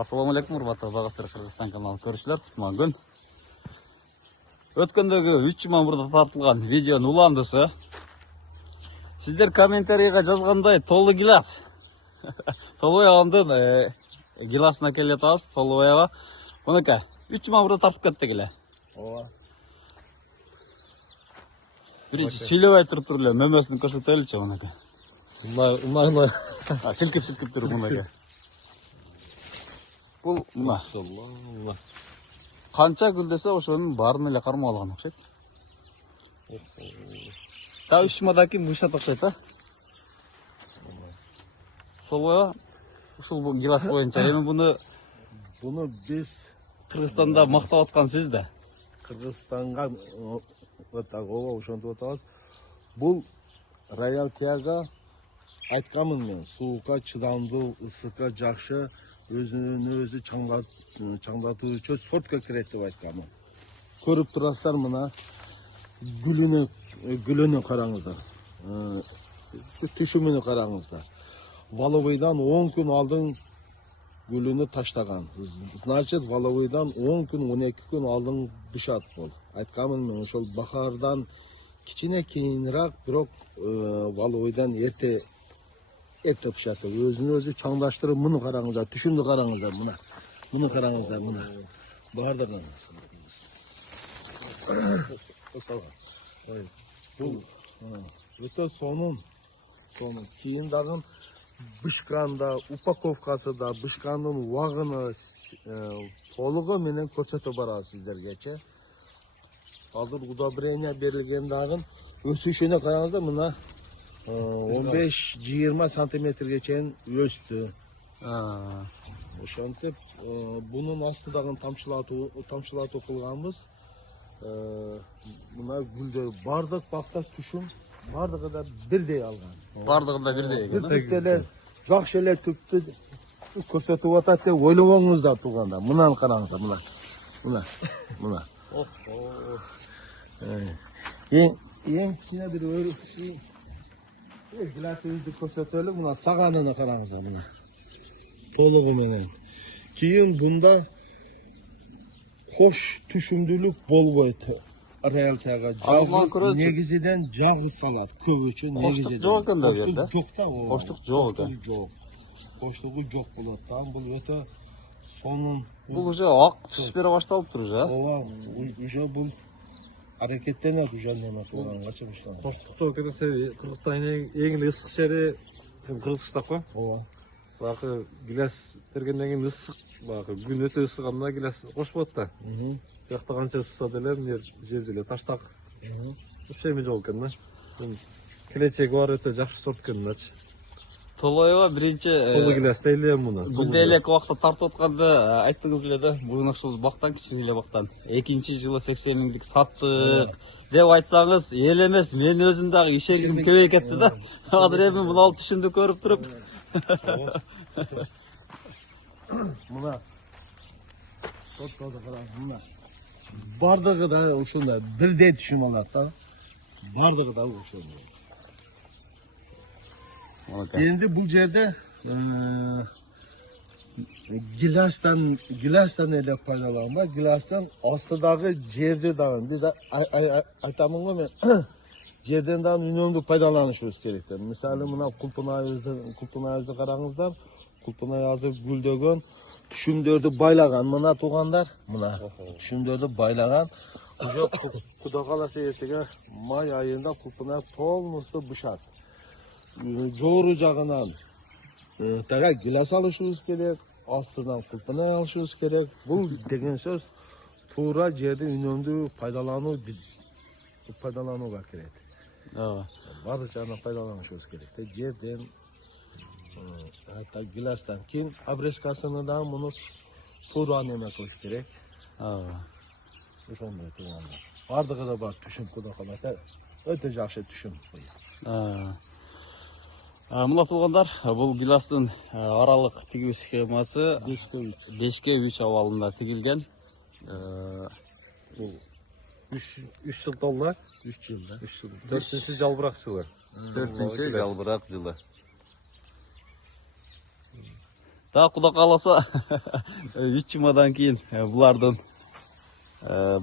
Assalamu alaikum, урматтуу Багастыр Кыргызстан каналы көрүүчүлөр, кутман күн. Өткөндөгү 3 жума мурда тартылган видеонун уландысы. Сиздер комментарийга жазгандай толу гилас. Толубай агамдын гиласына келе атабыз, Толубайга. Мынакей 3 жума мурда тартып кеттик эле. Ооба. Биринчи сүйлөбөй туруп эле мөмөсүн көрсөтөлүчү мынакей. Мындай. Силкип туруп мынакей. Бул мына. Алла. Канча гүлдөсө ошонун баарын эле кармап алган окшойт. Та 3 жумадан кийин бушат окшойт, а? Толбойго ушул гилас боюнча эми Буну биз Кыргызстанда мактап аткан сиз да. Кыргызстанга ооба ошентип атабыз. Бул роялтияга айтканмын мен, суукка чыдамдуу, ысыкка жакшы, өзүнө өзү чаңдатуучу сортко кирет деп айтканмын. Көрүп турасыздар, мына гүлүнү караңыздар. Түшүмүнү караңыздар. Валовыйдан 10 күн алдын гүлүнү таштаган. Значит, валовыйдан 10 күн, 12 күн алдын бышат бол. Айтканмын мен, ошол бахардан кичине кийинирээк, бирок валовыйдан эрте бышат. Өзүнө өзү чаңдаштырып, муну караңыздар, түшүмдү караңыздар, мына. Муну караңыздар, мына. Бардыгы. Бул өтө сонун. Кийин дагы бышканда, упаковкасы да, бышкандын убагыны толугу менен көрсөтө барабыз сиздергечи. Азыр удобрение берилген дагы өсүшүнө караңыздар, мына 15-20 сантиметрге чейин өстү. Ошентип, бунун астыдагы тамчылатуу кылганбыз. Мына гүлдөр бардык бакта түшүм, бардыгы да бирдей алган. Бардыгында бирдей экен. Түптү эле жакшы эле түптү көрсөтүп атат деп ойлобоңуздар туугандар. Мынаны караңыздар, мына. Эң кичине бир гиласыбызды көрсөтөлү, мына саганын караңыздар, мына. Толугу менен. Кийин бунда кош түшүмдүүлүк болбойт. Роялтияга негизиден жагы салат, көбүчө негизиден. Коштук жок экен да жерде. Жок да, коштук жок экен. Коштугу жок болот. Там бул өтө сонун. Бул уже ак пишип бере башталыптыр уже. Ооба, уже бул аракеттенет уже неме кылганга чыгышта. Коштук жок экен, Кыргызстандын эң эле ысык жери Кыргызстан го. Ооба. Багы гилас бергенден кийин ысык, багы күн өтө ысыганда гилас кош болот да. Биякта канча ысыса деле жер деле таштак. Вообще эми жок экен да. Келечеги бар өтө жакшы сорт экен дачы. Толбойго биринчи Толу гилас дейли муну. гүлдө элек убакта тартып атканда айттыңыз эле да, буюн ушул бактан, кичине эле бактан. Экинчи жылы 80 миңдик саттык деп айтсаңыз, эл эмес, мен өзүм дагы ишенгим көбөйүп кетти да. Азыр эми муну алып түшүмдү көрүп туруп. Мына. Тоттоду караңыз, мына. Бардыгы да ушундай бирдей түшүм алат да. Бардыгы да ошондой. Endi bu жерде гиластан эле пайдаланба, гиластан астыдагы жерди дагы биз айтамын го мен, жерден дагы үнөмдүү пайдаланышыбыз керек деп. Мисалы мына кулпунайыбызды караңыздар. Кулпунай азыр гүлдөгөн, түшүмдөрдү байлаган, мына туугандар, мына түшүмдөрдү байлаган. Уже Кудай кааласа эртеге май айында кулпунай полностью бышат. Жоору жагынан тага гилас алышыбыз керек, астынан кулпунай алышыбыз керек. Бул деген сөз туура жерди үнөмдүү пайдаланууга кирет. Ооба. Бардык жагынан пайдаланышыбыз керек. Жерден гиластан кийин обрезкасыны да муну туура неме кылыш керек. Ооба. Ошондой туугандар. Бардыгы да бар түшүм, Кудай кааласа өтө жакшы түшүм. Мына туугандар, бул гиластын аралык тигүү схемасы 5/3 абалында тигилген. Бул 3 жыл толду. 3 жылда. 3 жыл. 4-нчи жалбырак жылы. 4-жалбырак жылы. Так Кудай кааласа 3 жумадан кийин булардын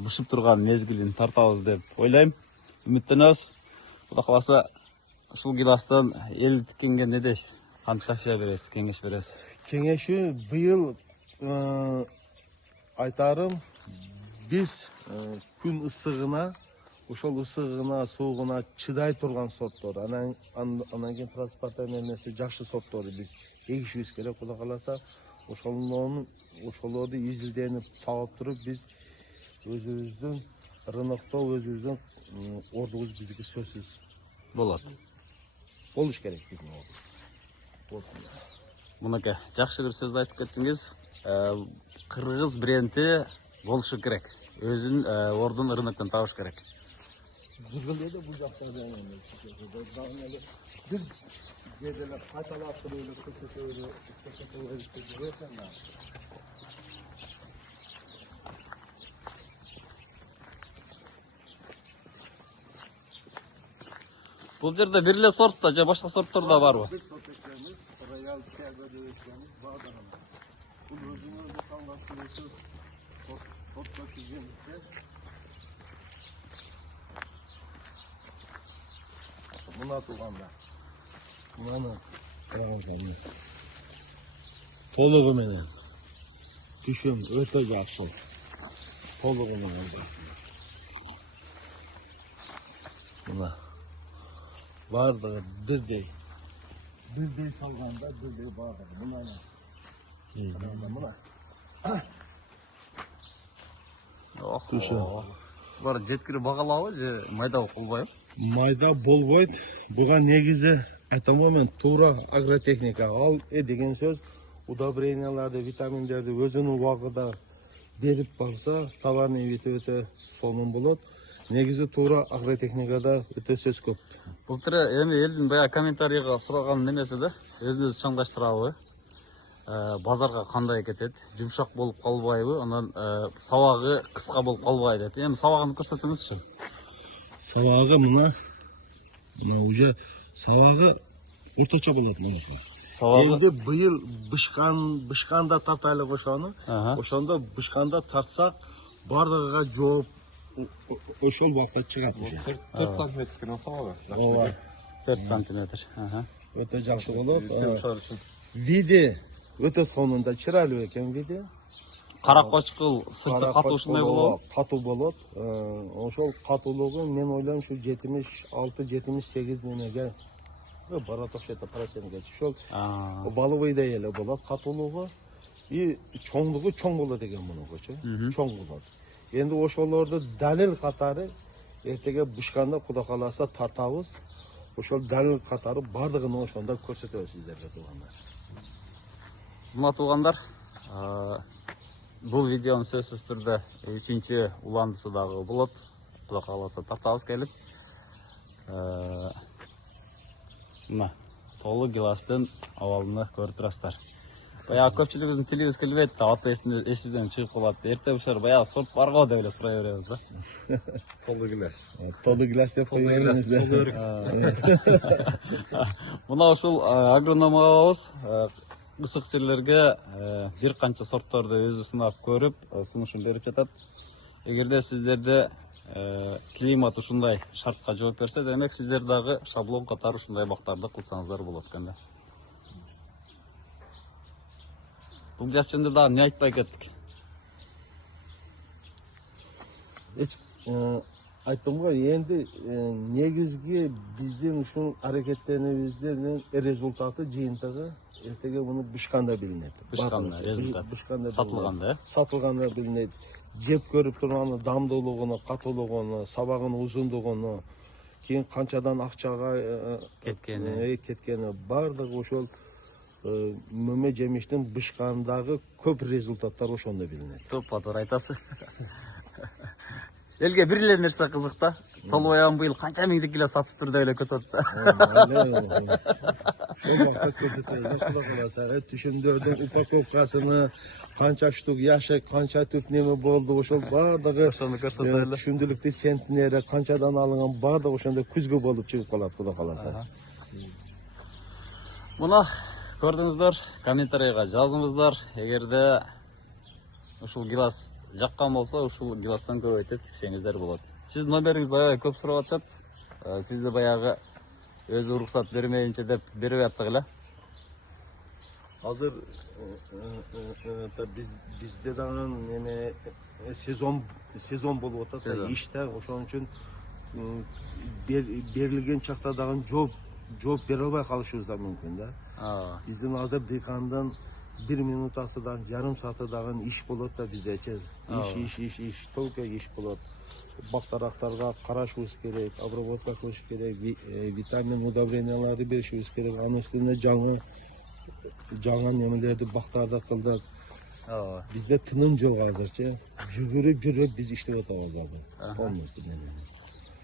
бышып турган мезгилин тартабыз деп ойлойм. Үмүттөнөбүз. Кудай кааласа ушул гиластан эл тиккенге не дейсиз? Кантип тапшыра бересиз, кеңеш бересиз? Кеңеши быйыл айтарым, биз күн ысыгына, ошол ысыгына, суугуна чыдай турган сорттор, анан кийин транспортный жакшы сорттор биз эгишибиз керек. Кудай кааласа, ошолорду изилденип таап туруп биз өзүбүздүн рыноктоо, өзүбүздүн ордубуз бизге сөзсүз Болот. болуш керек биздин ордубуз. Мынакей жакшы бир сөз айтып кеттиңиз. Кыргыз бренди болушу керек. Өзүнүн ордун рыноктон табыш керек. Бузулду бул жактарда эмес. Бир жерде кайталап туруп көрсөтөбүз. Бул жерде бир эле сорт да же башка сорттор да барбы? Бир сорт экенбиз, роял тиаго деп экенбиз, бадарына. Бул өзүнүн калган сортто чизгенбиз. Мына тууганда. Мына караңыздар. Толугу менен. Түшүм өтө жакшы. Толугу менен. Мына. Бардыгы бирдей. Бирдей салганда бирдей бардыгы. Мына. Охо. Булар жеткирип багалабы же майда болуп калбайбы? Майда болбойт. Буга негизи айтам го мен туура агротехника. Ал деген сөз удобренияларды, витаминдерди өзүнүн убагында берип барса, товарный вид өтө сонун болот. Негизи туура агротехникада өтө сөз көп. Бул тире эми элдин баягы комментарийга сураган немеси да, өзүнүз чаңдаштырабы? Базарга кандай кетет? Жумшак болуп калбайбы? Анан сабагы кыска болуп калбайбы деп. Эми сабагын көрсөтүңүзчү. Сабагы мына уже сабагы орточо болот мына. Сабагы Энди быйыл бышканда тартайлык ошону. Ошондо бышканда тартсак бардыгыга жооп ошол убакта чыгат уже. 4 сантиметр кена сабагы. Ооба. 4 сантиметр. Өтө жакшы болот. Види өтө сонунда чырайлуу экен види. Кара кочкул сырты катуу ушундай болобу? Катуу болот. Ошол катуулугу мен ойлойм ушу 76-78 немеге барат окшойт процентке. Ошол баловыйдай эле болот катуулугу. И чоңдугу чоң болот экен мунукучу. Чоң болот. Енді ошолорду далил катары эртеге бышканда Кудай кааласа тартабыз. Ошол далил катары бардыгын ошондо көрсөтөбүз сиздерге туугандар. Мына туугандар, бул видеонун сөзсүз түрдө 3-чү уландысы дагы болот. Кудай кааласа тартабыз келип. Мына толуу гиластын абалын көрүп турасыздар. Баягы көпчүлүгүбүздүн тилибиз келбейт да, аты эсибизден чыгып калат. Эрте ушар баягы сорт бар го деп эле сурай беребиз да. Толуу гилас. Толуу гилас деп кое беребиз. Мына ушул агроном абабыз ысык жерлерге бир канча сортторду өзү сынап көрүп, сунушун берип жатат. Эгерде сиздерде климат ушундай шартка жооп берсе, демек сиздер дагы шаблон катары ушундай бактарды кылсаңыздар болот экен да. Бул жаш жөнүндө дагы эмне айтпай кеттик? Айттым го, энди негизги биздин ушул аракеттерибиздин результаты, жыйынтыгы эртеге муну бышканда билинет. Бышканда результат. Сатылганда, Сатылганда билинет. Жеп көрүп турган дамдуулугуну, катуулугуну, сабагынын узундугуну, кийин канчадан акчага кеткени бардыгы ошол мөмө жемиштин бышкандагы көп результаттар ошондо билинет. Топпа туура айтасыз. Элге бир эле нерсе кызык да. Толубай агам быйыл канча миңдик кило сатыптыр деп эле көтөт да. Ошол жакта көрсөтөбүз, Кудай кааласа, түшүмдөрдүн упаковкасыны, канча штук яшык, канча түп неме болду, ошол бардыгы Ошону көрсөтөлү. түшүмдүүлүктү центнери, канчадан алынган бардыгы ошондо күзгү болуп чыгып калат, Кудай кааласа. Мына көрдіңіздер, комментарийға жазыңыздар. Егерде ушул гилас жаккан болсо, ушул гиластан көбөйтүп чексеңиздер болот. Сиздин номериңизди көп сурап атышат. Сизди баягы өзү уруксат бермейинче деп берип аттык эле. Hazır bizde dağın yani sezon bulup otursa Sezon. işte oşun için berilgen çakta dağın job berilmey kalışıyoruz da mümkün de. Bizim hazır dikandan 1 minut asıdan yarım saate dağın iş bulup da bize çez. İş, tolka iş bulup. Baktaraklarga karışıyoruz gerek, обработка kılış gerek, vitamin udavrenyaları berişiyoruz gerek. Anın üstünde жаңа немелерди бактарда кылдык. Бизде тыным жок азырчы. Жүрүп биз иштеп атабыз азыр. Полностью.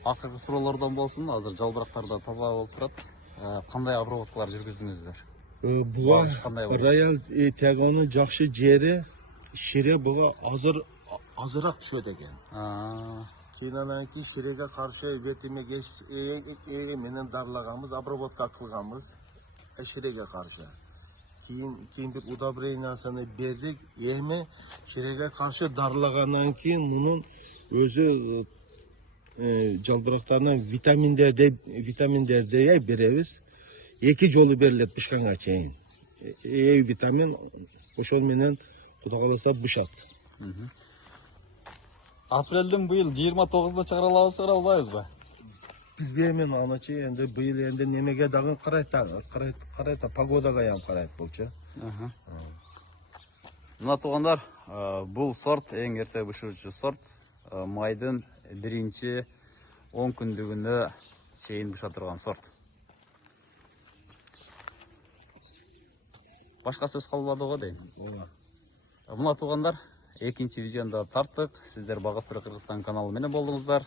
Акыркы суроолордон болсун, азыр жалбырактарда таза болуп турат. Кандай обработкалар жүргүздүңүздөр? Буга Кандай болду? роял тягонун жакшы жери шире буга азыраак түшөт экен. Кийин анан кийин ширеге каршы ветимек менен дарлаганбыз, обработка кылганбыз. Şirege karşı. Keyin bir udobreniyasını berdik. Eğme şirege karşı darlagandan keyin bunun özü жалбырактарынан витаминдерди беребиз. 2 жолу берилет бышканга чейин. Витамин ошол менен Кудай кааласа бышат. Апрелдин быйыл 29-да чыгара албайбызбы? Bilmeyen anacı endi bıyıl endi nemege dağın karayta pagodага ям карайт болчу. Мына туугандар, бул сорт эң эрте бышуучу сорт. Майдын 1-10 күндүгүнө чейин быша турган сорт. Башка сөз калбады го дейм. Мына туугандар, экинчи видеода тарттык. Сиздер Багастыры Кыргызстан каналы менен болдуңуздар.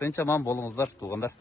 Тынч аман болуңуздар, туугандар.